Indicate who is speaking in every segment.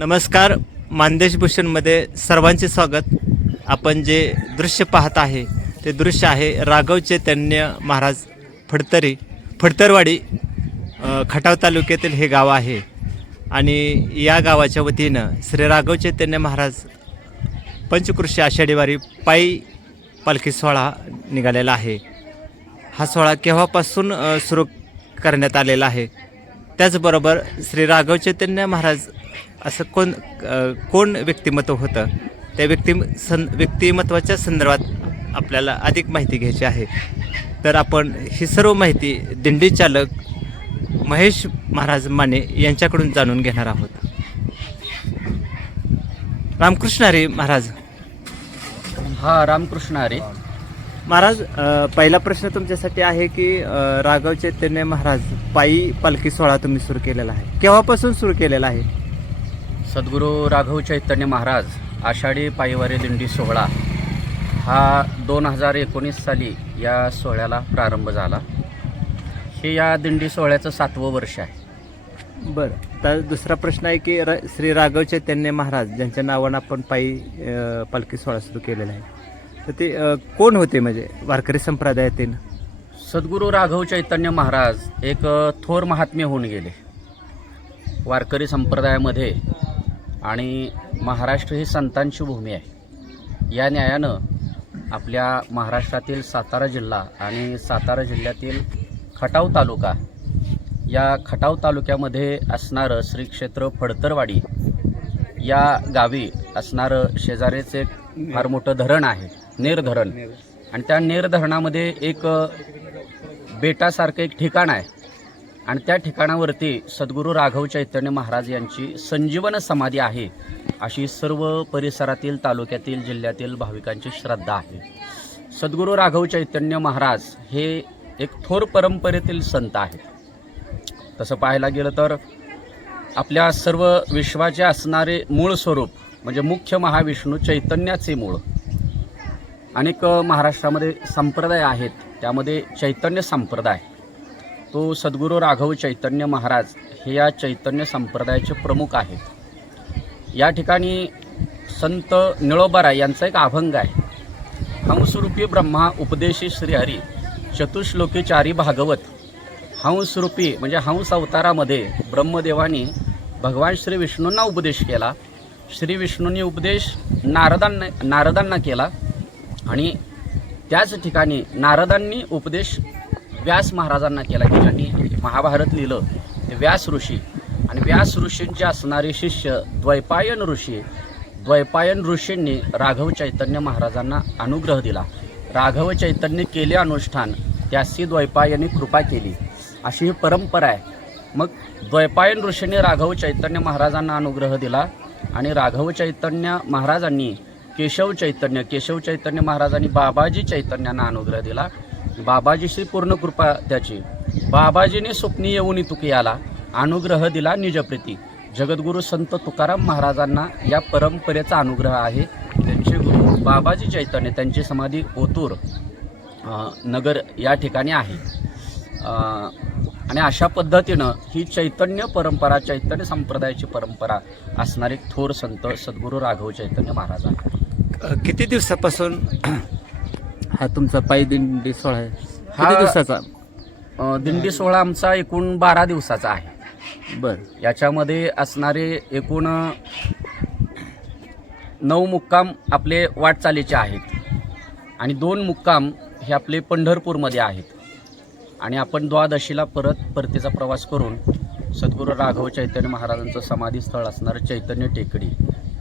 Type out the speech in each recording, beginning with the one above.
Speaker 1: नमस्कार मानदेश भूषणमध्ये सर्वांचे स्वागत. आपण जे दृश्य पाहत आहे ते दृश्य आहे राघव चैतन्य महाराज फडतरी फडतरवाडी खटाव तालुक्यातील हे गाव आहे. आणि या गावाच्या वतीनं श्री राघव चैतन्य महाराज पंचकृषी आषाढीवारी पायी पालखी सोहळा निघालेला आहे. हा सोहळा केव्हापासून सुरू करण्यात आलेला आहे? त्याचबरोबर श्री राघव चैतन्य महाराज असं कोण कोण व्यक्तिमत्व होतं? त्या व्यक्ति सं व्यक्तिमत्वाच्या संदर्भात आपल्याला अधिक माहिती घ्यायची आहे. तर आपण ही सर्व माहिती दिंडी चालक महेश महाराज माने यांच्याकडून जाणून घेणार आहोत. रामकृष्ण हरी महाराज.
Speaker 2: हा रामकृष्ण अरे
Speaker 1: महाराज पहिला प्रश्न तुमच्यासाठी आहे की राघव चैतन्य महाराज पायी पालखी सोहळा तुम्ही सुरू केलेला आहे. केव्हापासून सुरू केलेला आहे?
Speaker 2: सद्गुरू राघव चैतन्य महाराज आषाढी पायवारी दिंडी सोहळा हा दोन हजार एकोणीस साली या सोहळ्याला प्रारंभ झाला. हे या दिंडी सोहळ्याचं सातवं वर्ष आहे.
Speaker 1: बरं तर दुसरा प्रश्न आहे की र श्री राघव चैतन्य महाराज ज्यांच्या नावानं आपण पायी पालखी सोहळा सुरू केलेला आहे तर ते कोण होते म्हणजे वारकरी संप्रदायातील?
Speaker 2: सद्गुरू राघव चैतन्य महाराज एक थोर महात्मे होऊन गेले. वारकरी संप्रदायामध्ये आणि महाराष्ट्र ही संतांची भूमी आहे. या न्यायानं आपल्या महाराष्ट्रातील सातारा जिल्हा आणि सातारा जिल्ह्यातील खटाव तालुका या खटाव तालुक्यामध्ये असणारं श्री क्षेत्र फडतरवाडी या गावी असणारं शेजारीच एक फार मोठं धरण आहे नेर धरण आणि त्या नेर धरणामध्ये एक बेटासारखं एक ठिकाण आहे. आणि त्या ठिकाणावरती सद्गुरू राघव चैतन्य महाराज यांची संजीवन समाधी आहे अशी सर्व परिसरातील तालुक्यातील जिल्ह्यातील भाविकांची श्रद्धा आहे. सद्गुरू राघव चैतन्य महाराज हे एक थोर परंपरेतील संत आहेत. तसं पाहायला गेलं तर आपल्या सर्व विश्वाचे असणारे मूळ स्वरूप म्हणजे मुख्य महाविष्णू चैतन्याचे मूळ. अनेक महाराष्ट्रामध्ये संप्रदाय आहेत त्यामध्ये चैतन्य संप्रदाय. तो सद्गुरू राघव चैतन्य महाराज हे या चैतन्य संप्रदायाचे प्रमुख आहेत. या ठिकाणी संत निळोबाराय यांचा एक अभंग आहे. हंसरूपी ब्रह्मा उपदेशी श्रीहरी चतुश्लोकी चारी भागवत. हंसरूपी म्हणजे हंस अवतारामध्ये ब्रह्मदेवाने भगवान श्री विष्णूंना उपदेश केला. श्री विष्णूंनी उपदेश नारदांना नारदांना केला. आणि त्याच ठिकाणी नारदांनी उपदेश व्यास महाराजांना केला की ज्यांनी महाभारत लिहिलं ते व्यास ऋषी. आणि व्यास ऋषींचे असणारे शिष्य द्वैपायन ऋषी. द्वैपायन ऋषींनी राघव चैतन्य महाराजांना अनुग्रह दिला. राघव चैतन्य केले अनुष्ठान. त्यासी द्वैपायनी कृपा केली. अशी ही परंपरा आहे. मग द्वैपायन ऋषींनी राघव चैतन्य महाराजांना अनुग्रह दिला. आणि राघव चैतन्य महाराजांनी केशव चैतन्य केशव चैतन्य महाराजांनी बाबाजी चैतन्यांना अनुग्रह दिला. बाबाजीशी पूर्ण कृपा त्याची बाबाजीने स्वप्नी येऊन तुकी आला अनुग्रह दिला निजप्रीती. जगद्गुरू संत तुकाराम महाराजांना या परंपरेचा अनुग्रह आहे. त्यांचे गुरु बाबाजी चैतन्य त्यांची समाधी ओतूर नगर या ठिकाणी आहे. आणि अशा पद्धतीनं ही चैतन्य परंपरा चैतन्य संप्रदायाची परंपरा असणारे थोर संत सद्गुरू राघव चैतन्य महाराज
Speaker 1: किती दिवसापासून हा तुमचा पायी दिंडी सोहळा आहे. किती
Speaker 2: हा-
Speaker 1: दिवसाचा?
Speaker 2: अ, दिंडी सोहळा आमचा एकूण बारा दिवसाचा आहे.
Speaker 1: बरं.
Speaker 2: याच्यामध्ये असणारे एकूण नऊ मुक्काम आपले वाटचालीचे आहेत. आणि दोन मुक्काम हे आपले पंढरपूरमध्ये आहेत. आणि आपण द्वादशीला परत परतीचा प्रवास करून सद्गुरू राघव चैतन्य महाराजांचं समाधीस्थळ असणारं चैतन्य टेकडी.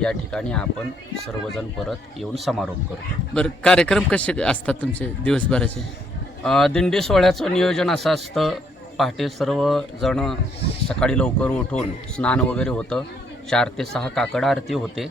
Speaker 2: या ठिकाणी आपण सर्वजण परत येऊन समारोप करतो.
Speaker 1: बरं कार्यक्रम कसे असतात तुमचे दिवसभराचे?
Speaker 2: अ, दिंडी सोहळ्याचं नियोजन असं असतं पहाटे सर्वजण सकाळी लवकर उठून स्नान वगैरे होतं चार ते सहा काकड आरती होते.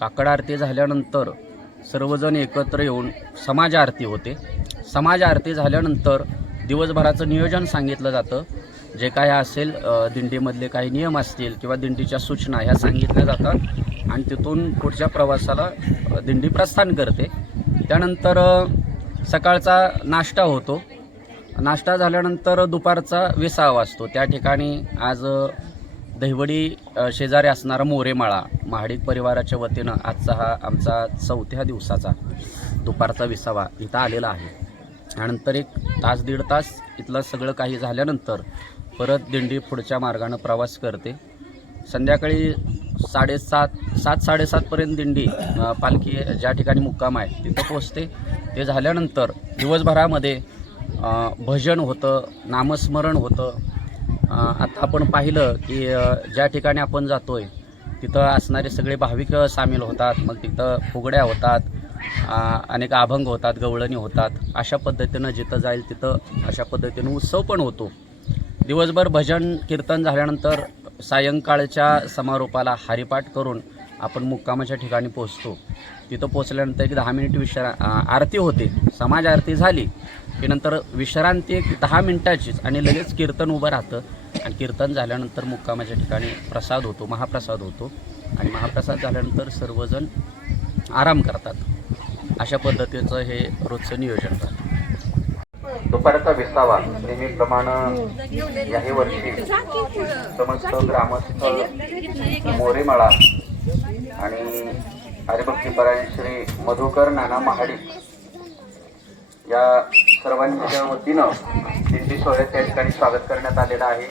Speaker 2: काकड आरती झाल्यानंतर सर्वजण एकत्र येऊन समाज आरती होते. समाज आरती झाल्यानंतर दिवसभराचं नियोजन सांगितलं जातं. जे काय असेल दिंडीमधले काही नियम असतील किंवा दिंडीच्या सूचना ह्या सांगितल्या जातात आणि तिथून पुढच्या प्रवासाला दिंडी प्रस्थान करते. त्यानंतर सकाळचा नाश्ता होतो. नाश्ता झाल्यानंतर दुपारचा विसावा असतो. त्या ठिकाणी आज दहिवडी शेजारी असणारा मोरेमाळा महाडिक परिवाराच्या वतीनं आजचा हा आमचा चौथ्या दिवसाचा दुपारचा विसावा इथं आलेला आहे. त्यानंतर एक तास दीड तास इथलं सगळं काही झाल्यानंतर परत दिंडी पुढच्या मार्गानं प्रवास करते. संध्याकाळी साडेसात सात साडेसातपर्यंत दिंडी पालखी ज्या ठिकाणी मुक्काम आहे तिथं पोचते ते झाल्यानंतर दिवसभरामध्ये भजन होतं नामस्मरण होतं. आता आपण पाहिलं की ज्या ठिकाणी आपण जातो आहे तिथं असणारे सगळे भाविक सामील होतात मग तिथं फुगड्या होतात अनेक अभंग होतात गवळणी होतात. अशा पद्धतीनं जिथं जाईल तिथं अशा पद्धतीनं उत्सव पण होतो. दिवसभर भजन कीर्तन झाल्यानंतर सायंकाळच्या समारोपाला हरिपाठ करून आपण मुक्कामाच्या ठिकाणी पोहोचतो. तिथं पोचल्यानंतर एक दहा मिनिट विश्रा आरती होते. समाज आरती झाली की नंतर विश्रांती एक दहा मिनिटाचीच आणि लगेच कीर्तन उभं राहतं. आणि कीर्तन झाल्यानंतर मुक्कामाच्या ठिकाणी प्रसाद होतो महाप्रसाद होतो. आणि महाप्रसाद झाल्यानंतर सर्वजण आराम करतात. अशा पद्धतीचं हे रोजचं नियोजन राहतं दुपारचा विसावा नेहमीप्रमाणे याही वर्षी. समस्त ग्रामस्थ मोरेमाळा आणि हरिभक्तीपरायण श्री मधुकर नाना महाडिक या सर्वांच्या वतीनं दिंडी सोहळ्यात त्या ठिकाणी स्वागत करण्यात आलेलं आहे.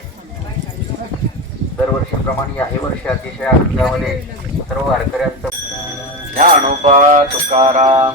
Speaker 2: दरवर्षीप्रमाणे याही वर्षी अतिशय आनंदामध्ये सर्व वारकऱ्यांचं. ज्ञानोबा तुकाराम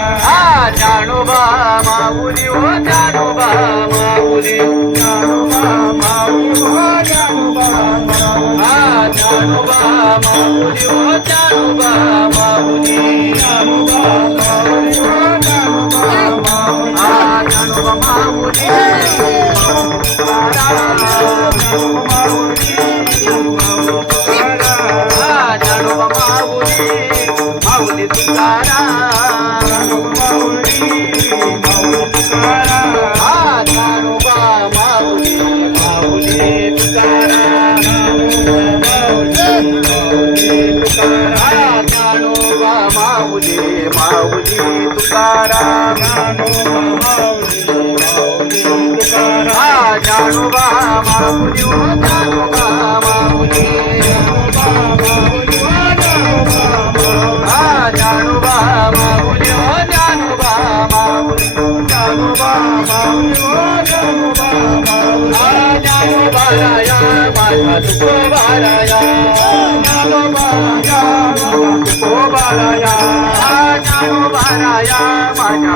Speaker 2: जाणोबा माऊली ओ जाणोबा माऊली जाणोबा माऊली ओ जाणोबा जाणोबा माऊली ओ जाणोबा माऊली जाणोबा माऊली ओ जाणोबा जाणोबा माऊली माऊली माऊली
Speaker 3: Tukaram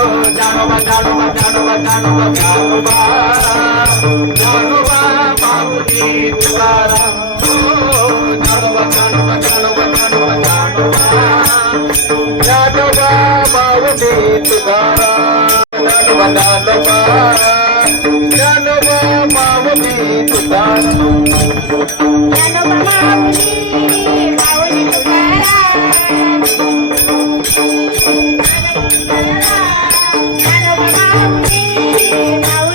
Speaker 3: Janoba, Janoba, Janoba, Janoba, Janoba, Janoba, Janoba, Janoba, Janoba, Janoba, Janoba, Janoba, Janoba, Janoba, Janoba, Sinal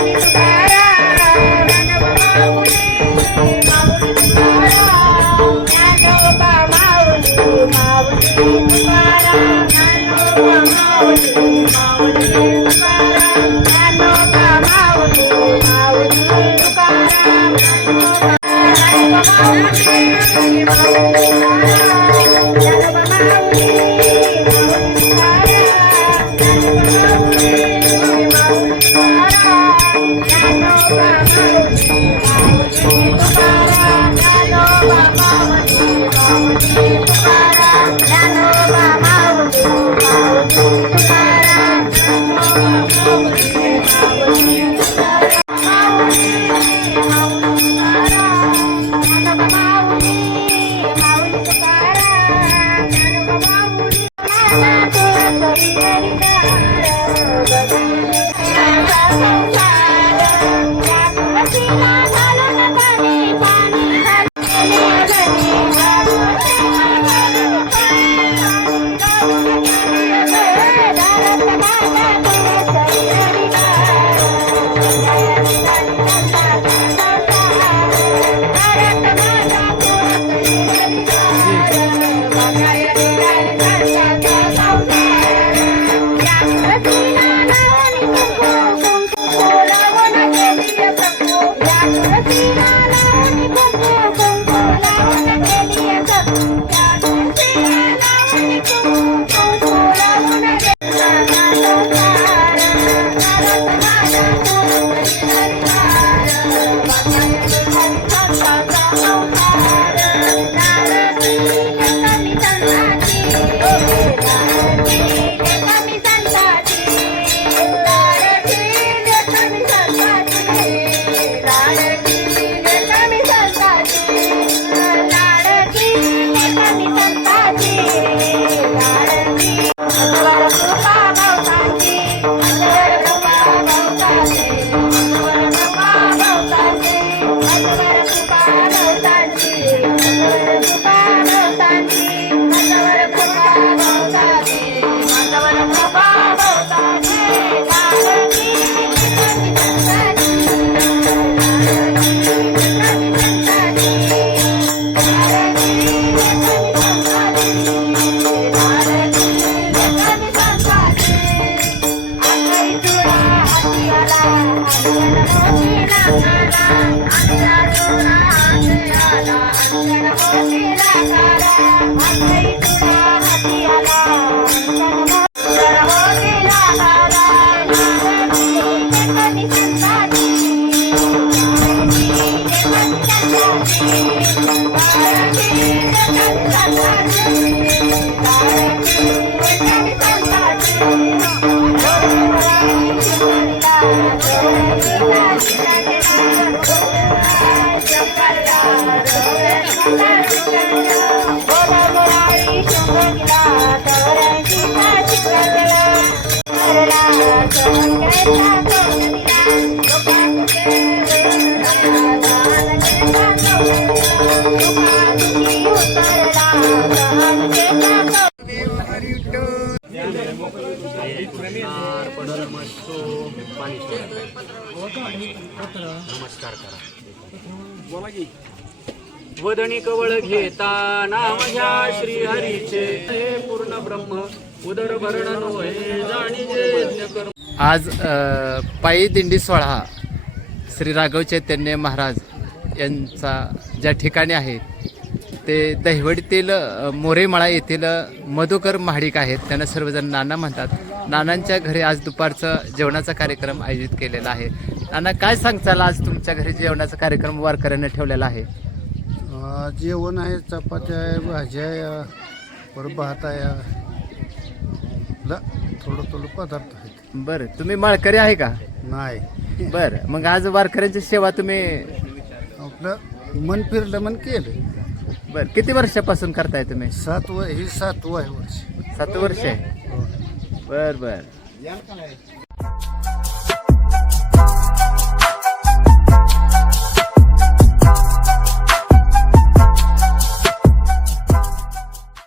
Speaker 3: Thank you.
Speaker 2: नमस्कार करा. वदनी कवळ घेता नाम घ्या श्री हरीचे. हे पूर्ण ब्रह्म उदर भरण जाणीजे
Speaker 1: आज पायी दिंडी सोहळा श्री राघव चैतन्य महाराज यांचा ज्या ठिकाणी आहे ते दहिवडीतील मोरेमळा येथील मधुकर महाडिक आहेत. त्यांना सर्वजण नाना म्हणतात. नानांच्या घरी आज दुपारचं जेवणाचा कार्यक्रम आयोजित केलेला आहे. नाना काय सांगताल आज तुमच्या घरी जेवणाचा कार्यक्रम वारकऱ्यांना ठेवलेला आहे?
Speaker 4: जेवण आहे चपात्या आहे भाज्या आहे परत भात आहे ल थोडं थोडं पदार्थ आहेत.
Speaker 1: बरं तुम्ही माळकरी आहे का?
Speaker 4: नाही.
Speaker 1: बरं मग आज वारकऱ्यांची सेवा तुम्ही
Speaker 4: आपलं मन फिरलं मन केलं.
Speaker 1: बरं किती वर्षापासून करताय तुम्ही?
Speaker 4: सात ही सात वय वर्ष.
Speaker 1: सात वर्ष आहे.
Speaker 4: हो.
Speaker 1: बर बर.